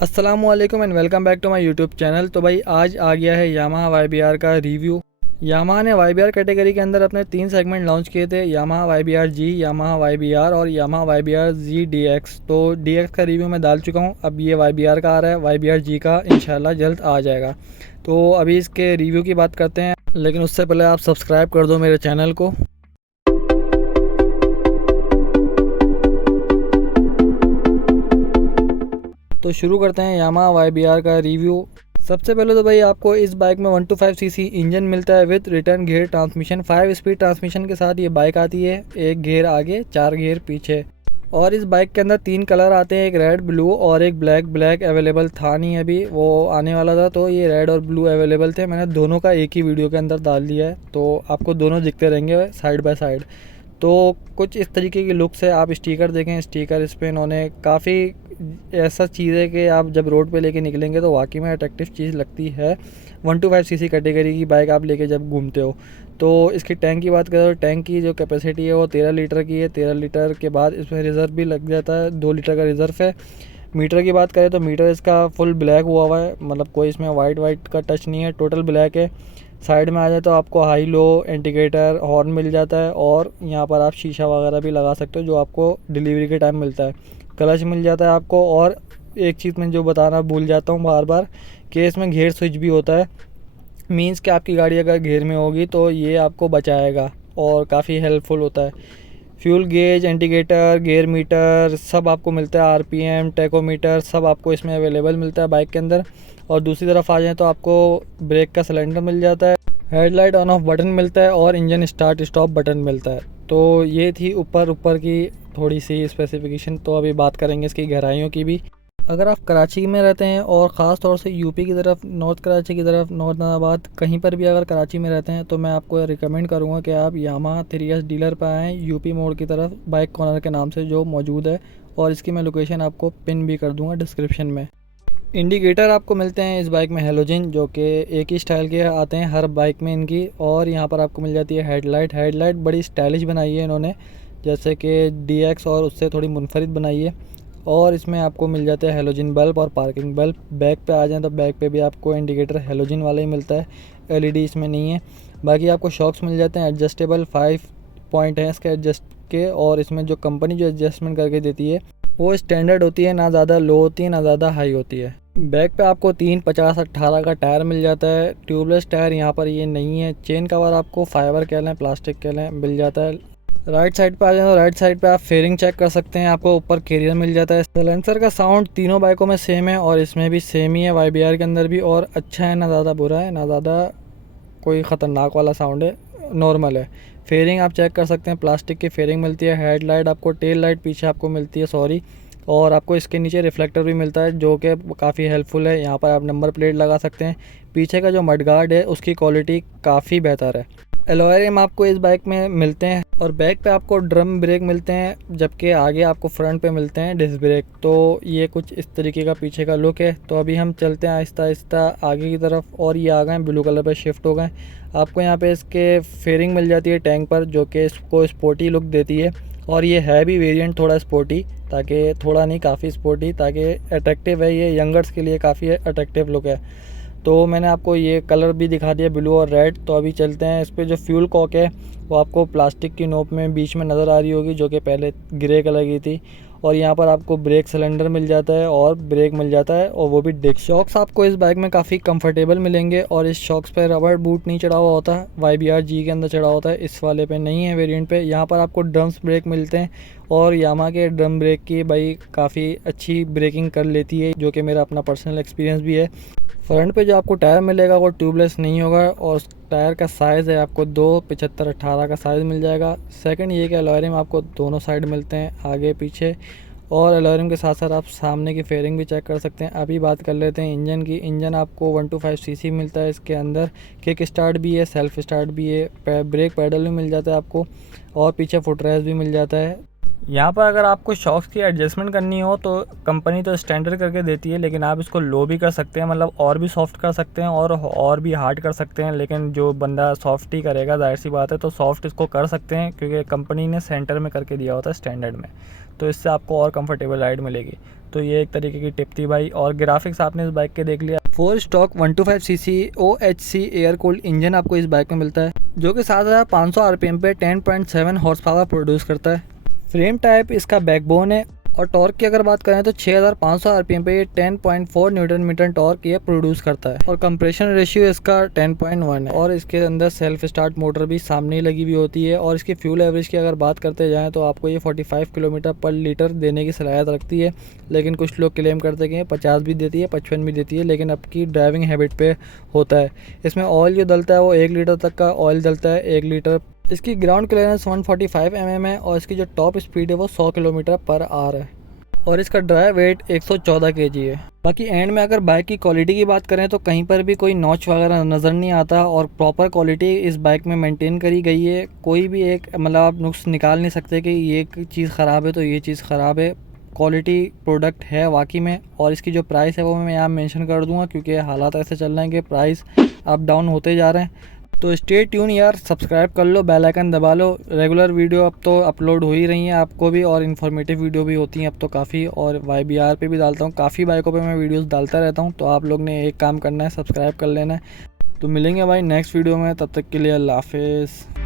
अस्सलामुअलैकुम and welcome back to my YouTube channel. तो भाई आज आ गया है यामाहा YBR का रिव्यू। यामाहा ने YBR कैटेगरी के अंदर अपने 3 सेगमेंट लॉन्च किए थे, Yamaha YBR G, Yamaha YBR और यामाहा YBR Z DX। तो DX का रिव्यू मैं डाल चुका हूँ, अब ये YBR का आ रहा है, YBR G का इंशाल्लाह जल्द आ जाएगा। तो अभी इसके रिव्यू की बात करते हैं, लेकिन उससे पहले आप सब्सक्राइब कर दो मेरे चैनल को। तो शुरू करते हैं यामाहा YBR का रिव्यू। सबसे पहले तो भाई आपको इस बाइक में 125 सीसी इंजन मिलता है with return gear transmission. 5 speed transmission के साथ ये बाइक आती है, 1 गियर आगे 4 गियर पीछे। और इस बाइक के अंदर 3 कलर आते हैं, एक रेड ब्लू और एक ब्लैक। ब्लैक अवेलेबल था नहीं, अभी वो आने वाला था, तो ये रेड और ब्लू अवेलेबल थे। मैंने दोनों का एक ही वीडियो के अंदर डाल दिया है, तो आपको दोनों दिखते रहेंगे साइड बाय साइड। तो कुछ इस तरीके की लुक से आप स्टिकर देखें, स्टिकर इस पर इन्होंने काफ़ी ऐसा चीज़ है कि आप जब रोड पे लेके निकलेंगे तो वाकई में अट्रैक्टिव चीज़ लगती है। 125 सीसी कैटेगरी की बाइक आप लेके जब घूमते हो। तो इसकी टैंक की बात करें तो टैंक की जो कैपेसिटी है वो 13 लीटर की है। 13 लीटर के बाद इसमें रिज़र्व भी लग जाता है, 2 लीटर का रिज़र्व है। मीटर की बात करें तो मीटर इसका फुल ब्लैक हुआ है, मतलब कोई इसमें वाइट का टच नहीं है, टोटल ब्लैक है। साइड में आ जाए तो आपको हाई लो इंडिकेटर हॉर्न मिल जाता है, और यहाँ पर आप शीशा वगैरह भी लगा सकते हो जो आपको डिलीवरी के टाइम मिलता है। क्लच मिल जाता है आपको, और एक चीज़ मैं जो बताना भूल जाता हूँ बार बार कि इसमें गियर स्विच भी होता है। मीन्स कि आपकी गाड़ी अगर गियर में होगी तो ये आपको बचाएगा और काफ़ी हेल्पफुल होता है। Fuel gauge, indicator, gear meter सब आपको मिलता है, RPM, टैकोमीटर सब आपको इसमें अवेलेबल मिलता है बाइक के अंदर। और दूसरी तरफ आ जाए तो आपको ब्रेक का सिलेंडर मिल जाता है, हेडलाइट ऑन ऑफ बटन मिलता है और इंजन स्टार्ट स्टॉप बटन मिलता है। तो ये थी ऊपर की थोड़ी सी स्पेसिफिकेशन। तो अभी बात करेंगे इसकी गहराइयों की भी। अगर आप कराची में रहते हैं और ख़ास तौर से यूपी की तरफ, नॉर्थ कराची की तरफ, नॉर्थ नाबाद कहीं पर भी अगर कराची में रहते हैं, तो मैं आपको रिकमेंड करूंगा कि आप यामाहा 3S डीलर पर आएँ, यूपी मोड़ की तरफ, बाइक कॉर्नर के नाम से जो मौजूद है। और इसकी मैं लोकेशन आपको पिन भी कर दूंगा डिस्क्रिप्शन में। इंडिकेटर आपको मिलते हैं इस बाइक में हेलोजन, जो कि एक ही स्टाइल के आते हैं हर बाइक में इनकी। और यहाँ पर आपको मिल जाती है हेडलाइट बड़ी स्टाइलिश बनाई है इन्होंने, जैसे कि DX और उससे थोड़ी मुनफरिद बनाई है। और इसमें आपको मिल जाते हैं हेलोजन बल्ब और पार्किंग बल्ब। बैक पे आ जाएँ तो बैक पे भी आपको इंडिकेटर हेलोजन वाला ही मिलता है, LED इसमें नहीं है। बाकी आपको शॉक्स मिल जाते हैं एडजस्टेबल, 5 पॉइंट हैं इसके एडजस्ट के। और इसमें जो कंपनी जो एडजस्टमेंट करके देती है वो स्टैंडर्ड होती है, ना ज़्यादा लो होती है ना ज़्यादा हाई होती है। बैक पे आपको 3, 50, 18 का टायर मिल जाता है। ट्यूबलेस टायर यहाँ पर ये नहीं है। चेन कवर आपको फाइबर कह लें, प्लास्टिक कह लें, मिल जाता है। राइट साइड पे आ जाए तो राइट साइड पे आप फेयरिंग चेक कर सकते हैं, आपको ऊपर कैरियर मिल जाता है। सलेंसर का साउंड तीनों बाइकों में सेम है और इसमें भी सेम ही है, YBR के अंदर भी। और अच्छा है, ना ज़्यादा बुरा है ना ज़्यादा कोई ख़तरनाक वाला साउंड है, नॉर्मल है। फेयरिंग आप चेक कर सकते हैं, प्लास्टिक की फेयरिंग मिलती है। हेडलाइट आपको, टेल लाइट पीछे आपको मिलती है, सॉरी। और आपको इसके नीचे रिफ्लेक्टर भी मिलता है जो कि काफ़ी हेल्पफुल है। यहाँ पर आप नंबर प्लेट लगा सकते हैं। पीछे का जो मडगार्ड है उसकी क्वालिटी काफ़ी बेहतर है। एलॉय रिम आपको इस बाइक में मिलते हैं, और बैक पे आपको ड्रम ब्रेक मिलते हैं, जबकि आगे आपको फ्रंट पे मिलते हैं डिस्क ब्रेक। तो ये कुछ इस तरीके का पीछे का लुक है। तो अभी हम चलते हैं आहिस्ता आहिस्ता आगे की तरफ, और ये आ गए ब्लू कलर पे शिफ्ट हो गए। आपको यहाँ पे इसके फेयरिंग मिल जाती है टैंक पर, जो कि इसको स्पोर्टी लुक देती है। और ये है भी वेरिएंट थोड़ा स्पोर्टी, ताकि थोड़ा नहीं काफ़ी स्पोर्टी, ताकि अट्रैक्टिव है, ये यंगर्स के लिए काफ़ी अट्रैक्टिव लुक है। तो मैंने आपको ये कलर भी दिखा दिया, ब्लू और रेड। तो अभी चलते हैं इस पर। जो फ्यूल कॉक है वो आपको प्लास्टिक की नोक में बीच में नज़र आ रही होगी, जो कि पहले ग्रे कलर की थी। और यहाँ पर आपको ब्रेक सिलेंडर मिल जाता है और ब्रेक मिल जाता है, और वो भी डिस्क। शॉक्स आपको इस बाइक में काफ़ी कंफर्टेबल मिलेंगे, और इस शॉक्स पर रबर बूट नहीं चढ़ा हुआ होता, YBR G के अंदर चढ़ा होता है, इस वाले पे नहीं है वेरिएंट पे। यहाँ पर आपको ड्रम्स ब्रेक मिलते हैं, और यामाहा के ड्रम ब्रेक की भाई काफ़ी अच्छी ब्रेकिंग कर लेती है, जो कि मेरा अपना पर्सनल एक्सपीरियंस भी है। फ्रंट पे जो आपको टायर मिलेगा वो ट्यूबलेस नहीं होगा, और टायर का साइज़ है आपको 2.75, 18 का साइज़ मिल जाएगा। सेकंड ये कि अलॉय रिम आपको दोनों साइड मिलते हैं, आगे पीछे। और अलॉय रिम के साथ साथ आप सामने की फेयरिंग भी चेक कर सकते हैं। अभी बात कर लेते हैं इंजन की। इंजन आपको 125 सीसी मिलता है इसके अंदर। किक स्टार्ट भी है, सेल्फ स्टार्ट भी है, ब्रेक पैडल भी मिल जाता है आपको, और पीछे फुट रेस्ट भी मिल जाता है। यहाँ पर अगर आपको शॉक्स की एडजस्टमेंट करनी हो तो कंपनी तो स्टैंडर्ड करके देती है, लेकिन आप इसको लो भी कर सकते हैं, मतलब और भी सॉफ्ट कर सकते हैं और भी हार्ड कर सकते हैं। लेकिन जो बंदा सॉफ्ट ही करेगा, जाहिर सी बात है, तो सॉफ्ट इसको कर सकते हैं, क्योंकि कंपनी ने सेंटर में करके दिया होता है स्टैंडर्ड में, तो इससे आपको और कंफर्टेबल राइड मिलेगी। तो ये एक तरीके की टिप थी भाई। और ग्राफिक्स आपने इस बाइक के देख लिया। 4 stock 125 CC OHC air cooled engine आपको इस बाइक में मिलता है, जो कि 7500 RPM पे 10.7 हॉर्स पावर प्रोड्यूस करता है। फ्रेम टाइप इसका बैकबोन है। और टॉर्क की अगर बात करें तो 6500 RPM पे ये 10.4 न्यूटन मीटर टॉर्क ये प्रोड्यूस करता है। और कंप्रेशन रेशियो इसका 10.1 है। और इसके अंदर सेल्फ स्टार्ट मोटर भी सामने ही लगी हुई होती है। और इसकी फ्यूल एवरेज की अगर बात करते जाएँ तो आपको ये 45 किलोमीटर पर लीटर देने की सलाहियत रखती है। लेकिन कुछ लोग क्लेम करते हैं कि 50 भी देती है, 55 भी देती है, लेकिन आपकी ड्राइविंग हैबिट पे होता है। इसमें ऑयल जो डलता है वो 1 लीटर तक का ऑयल डलता है, 1 लीटर। इसकी ग्राउंड क्लियरेंस 145 mm है। और इसकी जो टॉप स्पीड है वो 100 किलोमीटर पर आवर है। और इसका ड्राई वेट 114 kg है। बाकी एंड में अगर बाइक की क्वालिटी की बात करें तो कहीं पर भी कोई नॉच वगैरह नज़र नहीं आता। और प्रॉपर क्वालिटी इस बाइक में मेंटेन करी गई है। कोई भी एक मतलब आप नुक्स निकाल नहीं सकते कि ये चीज़ ख़राब है तो ये चीज़ ख़राब है। क्वालिटी प्रोडक्ट है वाकई में। और इसकी जो प्राइस है वो मैं यहाँ मेंशन कर दूंगा, क्योंकि हालात ऐसे चल रहे हैं कि प्राइस अप डाउन होते जा रहे हैं। तो स्टे ट्यून यार, सब्सक्राइब कर लो, बेल आइकन दबा लो। रेगुलर वीडियो अब तो अपलोड हो ही रही हैं आपको भी, और इन्फॉर्मेटिव वीडियो भी होती हैं अब तो काफ़ी। और YBR पे भी डालता हूँ, काफ़ी बाइकों पे मैं वीडियोस डालता रहता हूँ। तो आप लोग ने एक काम करना है, सब्सक्राइब कर लेना है। तो मिलेंगे भाई नेक्स्ट वीडियो में, तब तक के लिए अल्लाह हाफिज़।